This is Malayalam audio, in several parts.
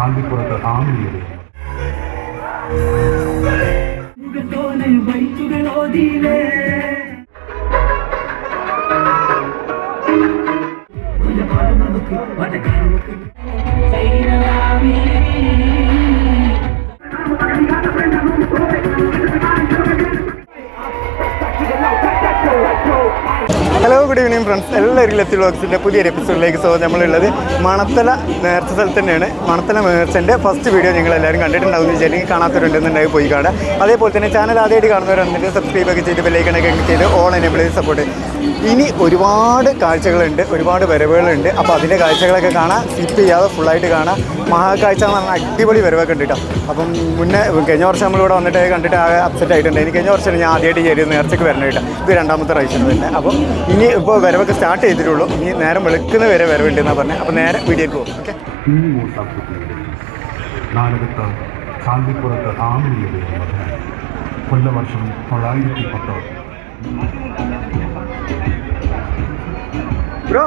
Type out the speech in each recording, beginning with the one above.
ചാന്തിപ്പുറത്ത് ആമിയേറി ഹലോ, ഗുഡ് ഈവനിങ് ഫ്രണ്ട്സ്. എല്ലാവരും ലത്തി വ്ളോഗ്സിൻ്റെ പുതിയൊരു എപ്പിസോഡിലേക്ക് നമ്മളുള്ളത് മണത്തല നേർച്ച സ്ഥലത്ത് തന്നെയാണ്. മണത്തല നേർച്ചൻ്റെ ഫസ്റ്റ് വീഡിയോ നിങ്ങളെല്ലാവരും കണ്ടിട്ടുണ്ടാകുമെന്ന് വിചാരിക്കും. കാണാത്തവരുണ്ടെന്നുണ്ടെങ്കിൽ പോയി കാണാം. അതേപോലെ തന്നെ ചാനൽ ആദ്യമായിട്ട് കാണുന്നവരുണ്ടെങ്കിൽ സബ്സ്ക്രൈബ് ഒക്കെ ചെയ്ത് ബെല്ലൈക്കണൊക്കെ ക്ലിക്ക് ചെയ്ത് ഓൾ എനേബിൾ ചെയ്ത് സപ്പോർട്ട്. ഇനി ഒരുപാട് കാഴ്ചകളുണ്ട്, ഒരുപാട് വരവുകളുണ്ട്. അപ്പോൾ അതിൻ്റെ കാഴ്ചകളൊക്കെ കാണാം, സ്കിപ്പ് ചെയ്യാതെ ഫുള്ളായിട്ട് കാണാം. മഹാകാഴ്ച എന്ന് പറഞ്ഞാൽ അടിപൊളി വരവൊക്കെ ഉണ്ട് കേട്ടോ. അപ്പം മുന്നേ കഴിഞ്ഞ വർഷം നമ്മളിവിടെ വന്നിട്ട് കണ്ടിട്ട് ആകെ അപ്സെറ്റ് ആയിട്ടുണ്ട്. എനിക്ക് കഴിഞ്ഞ വർഷം ഞാൻ ആദ്യമായിട്ട് കയറി നേർച്ചയ്ക്ക് വരണം കേട്ടോ. ഇത് രണ്ടാമത്തെ പ്രാവശ്യം തന്നെ. അപ്പം ഇനി ഇപ്പോൾ വരവൊക്കെ സ്റ്റാർട്ട് ചെയ്തിട്ടുള്ളൂ. ഇനി നേരം വെളുക്കുന്ന വരെ വരവുണ്ടെന്നാണ് പറഞ്ഞത്. അപ്പോൾ നേരെ വീഡിയോക്ക് പോകും. ഓക്കെ. നാലകത്ത് ചാന്തിപ്പുറത്ത് ആമിയേറി കൊല്ലവർഷം 910. ബ്രോ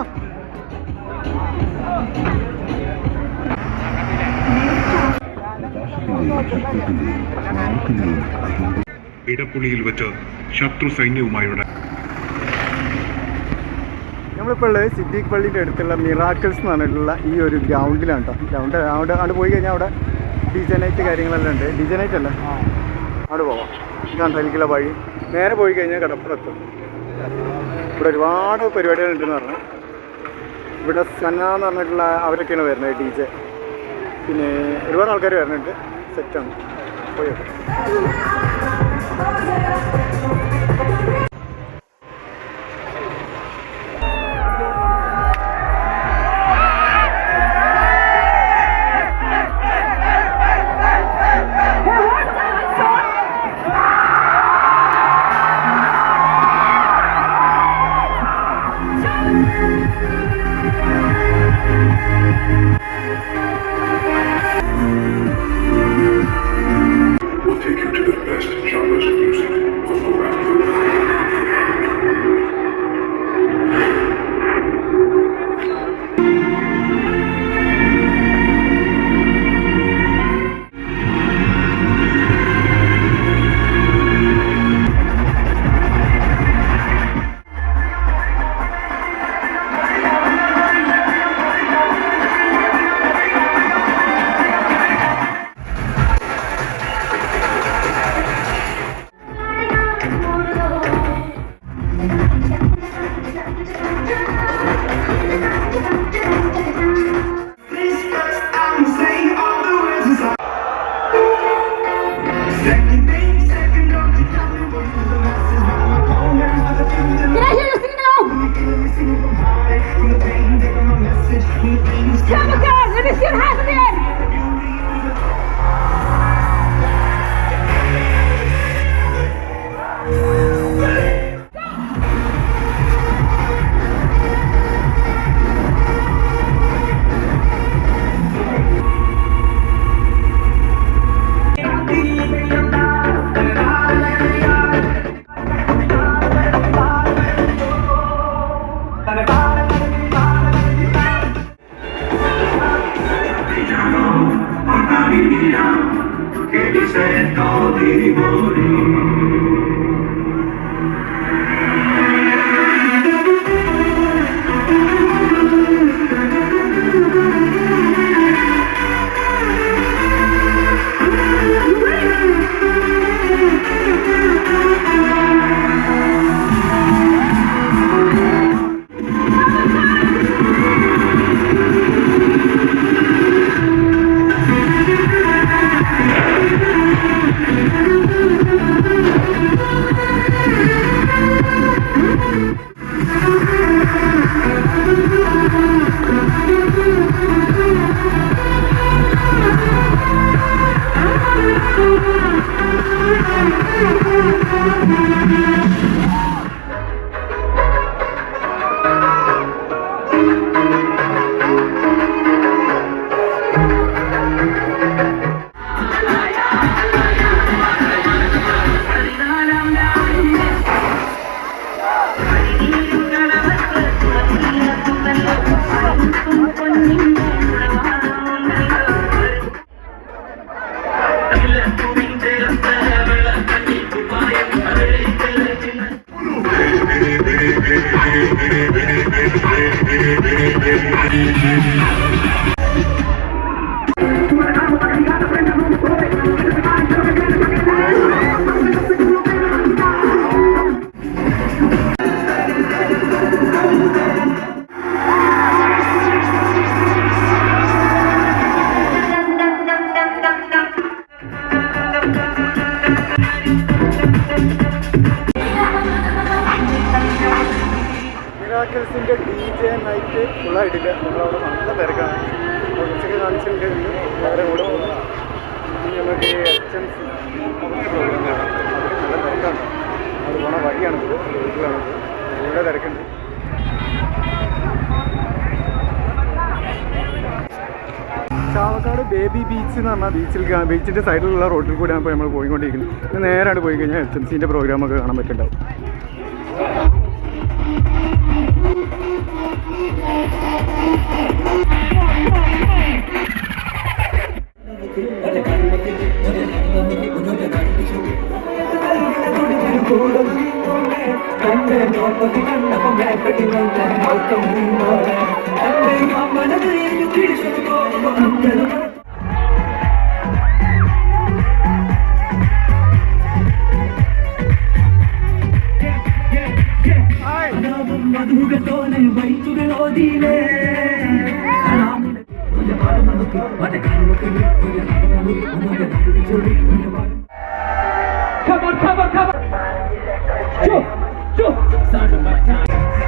ഇടപ്പുള്ളിയിൽ വെച്ച് ശത്രു സൈന്യവുമായുടെ നമ്മളിപ്പോൾ ഉള്ളത് സിദ്ദീഖ് പള്ളിൻ്റെ അടുത്തുള്ള മിറാക്കിൾസ് എന്ന് പറഞ്ഞിട്ടുള്ള ഈ ഒരു ഗ്രൗണ്ടിലാണ് കേട്ടോ. ഗ്രൗണ്ട് അവിടെ പോയി കഴിഞ്ഞാൽ അവിടെ ഡിജെ നൈറ്റ് കാര്യങ്ങളെല്ലാം ഉണ്ട്. ഡിജെ നൈറ്റ് അല്ലേ, അവിടെ പോവാം. കണ്ടലിക്കുള്ള വഴി നേരെ പോയി കഴിഞ്ഞാൽ കടപ്പുറത്തും. ഇവിടെ ഒരുപാട് പരിപാടികളുണ്ടെന്ന് പറഞ്ഞു. ഇവിടെ സന എന്ന് പറഞ്ഞിട്ടുള്ള അവരൊക്കെയാണ് വരുന്നത്, ഡിജെ. പിന്നെ ഒരുപാട് ആൾക്കാർ വരുന്നുണ്ട്. സെറ്റാണ്. പോയോട്ടെ. മിറാക്കിൾസിൻ്റെ DJ നൈറ്റ് ഫുള്ളായിട്ടില്ല. നമ്മളവിടെ നല്ല തിരക്കാണ്. ഉച്ചയ്ക്ക് കാണിച്ചിട്ടുണ്ട്. വേറെ കൂടെ പോകുന്നു. ഇനി നമുക്ക് HMC പ്രോഗ്രാം കാണാം. അതിൽ നല്ല തിരക്കാണ്. അത് പോണ വഴിയാണിത്, റോഡിലാണിത്. നല്ല തിരക്കുണ്ട്. ചാവക്കാട് ബേബി ബീച്ച് എന്ന് പറഞ്ഞാൽ ബീച്ചിൻ്റെ സൈഡിലുള്ള റോഡിൽ കൂടെയാണ് ഇപ്പോൾ നമ്മൾ പോയിക്കൊണ്ടിരിക്കുന്നത്. നേരായിട്ട് പോയി കഴിഞ്ഞാൽ HMCൻ്റെ പ്രോഗ്രാമൊക്കെ കാണാൻ പറ്റുന്നുണ്ടാവും.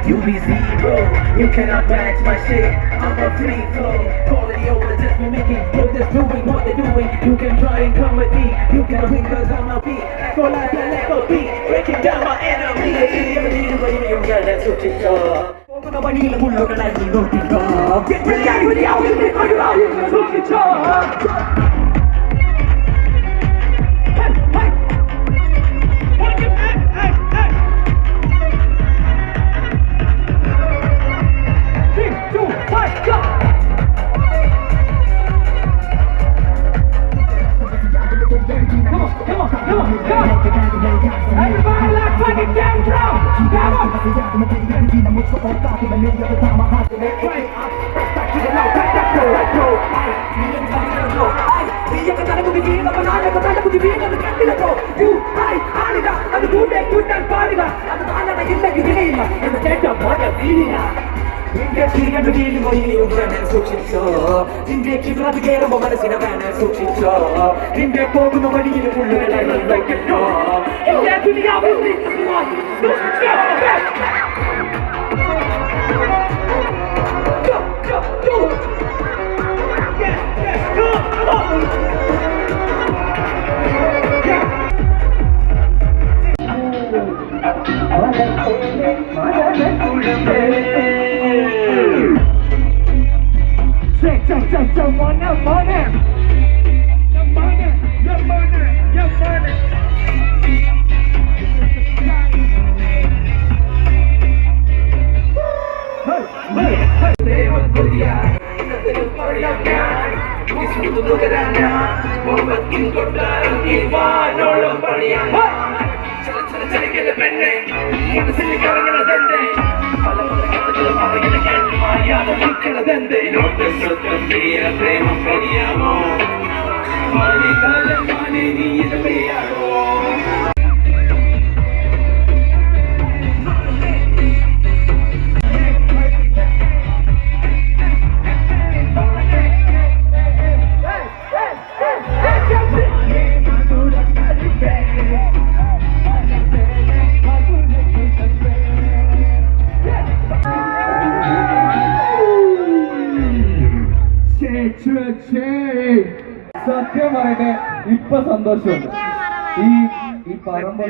You be zero, you cannot match my shit. I'm a free flow, quality over just me making. You're just doing what they're doing. You can try and come with me. You can win cause I'm a beat. Act for life and let go beat. Breaking down my enemy. You gotta switch it up. Nobody in the world can let me go to God. Get ready with the hours, get ready out, you can switch it up. Everybody, let's fucking get down! Come on! സത്യം പറയട്ടെ, ഇപ്പൊ സന്തോഷമുണ്ട്. ഈ പറമ്പ്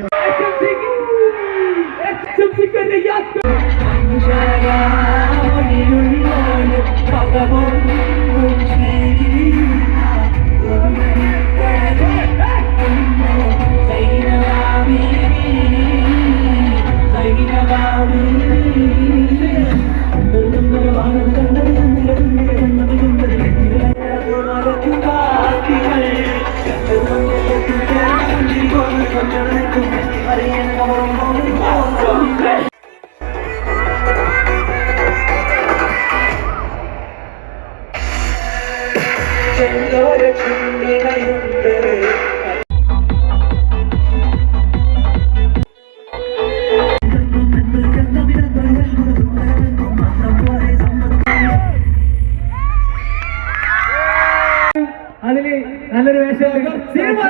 സ്പെഷ്യൽ സിനിമ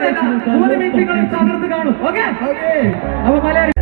3 മിനിറ്റുകൾ തകർത്ത് കാണും. ഓക്കെ അപ്പൊ മലയാളി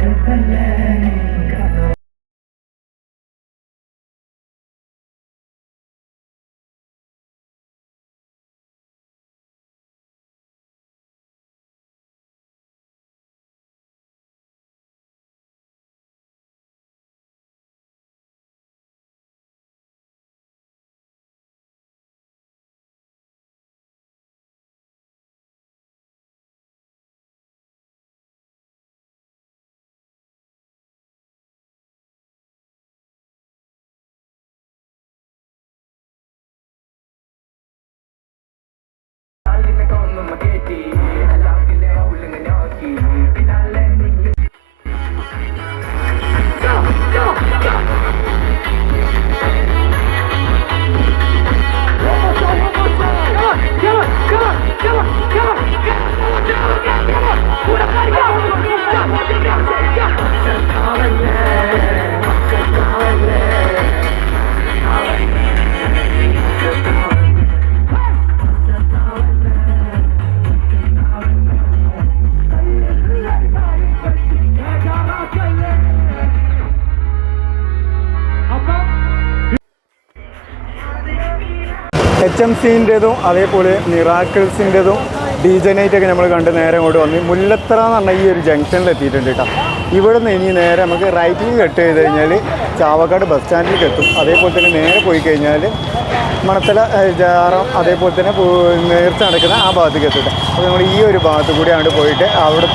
HMCൻ്റെതും അതേപോലെ മിറാക്കിൾസിൻ്റെതും DJ നൈറ്റൊക്കെ നമ്മൾ കണ്ട് നേരെ അങ്ങോട്ട് വന്ന് മുല്ലത്തറ എന്ന് പറഞ്ഞാൽ ഈ ഒരു ജംഗ്ഷനിൽ എത്തിയിട്ടുണ്ട് കേട്ടോ. ഇവിടെ നിന്ന് ഇനി നേരെ നമുക്ക് റൈറ്റിങ് കട്ട് ചെയ്ത് കഴിഞ്ഞാൽ ചാവക്കാട് ബസ് സ്റ്റാൻഡിലേക്ക് എത്തും. അതേപോലെ തന്നെ നേരെ പോയി കഴിഞ്ഞാൽ മണത്തല ജാറം അതേപോലെ തന്നെ നേർച്ച നടക്കുന്ന ആ ഭാഗത്തേക്ക് എത്തും. അപ്പോൾ നമ്മൾ ഈ ഒരു ഭാഗത്ത് കൂടി അങ്ങോട്ട് പോയിട്ട് അവിടെ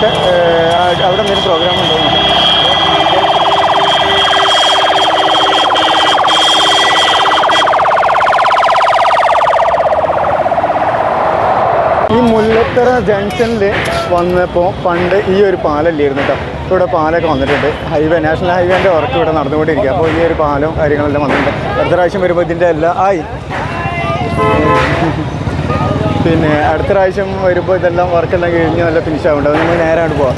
എന്തെങ്കിലും പ്രോഗ്രാം ഉണ്ടോ ഈ മുല്ലത്തറ ജംഗ്ഷനിൽ വന്നപ്പോൾ പണ്ട് ഈ ഒരു പാലല്ലായിരുന്നു കേട്ടോ. ഇവിടെ പാലമൊക്കെ വന്നിട്ടുണ്ട്. നാഷണൽ ഹൈവേൻ്റെ വർക്ക് ഇവിടെ നടന്നുകൊണ്ടിരിക്കുക. അപ്പോൾ ഈ ഒരു പാലവും കാര്യങ്ങളെല്ലാം വന്നിട്ടുണ്ട്. അടുത്ത പ്രാവശ്യം വരുമ്പോൾ ഇതിൻ്റെ എല്ലാം പിന്നെ അടുത്ത പ്രാവശ്യം വരുമ്പോൾ ഇതെല്ലാം വർക്കെല്ലാം കഴിഞ്ഞ് നല്ല ഫിനിഷ് ആവുന്നുണ്ട്. അത് നമ്മൾ നേരെ അങ്ങോട്ട് പോവാം.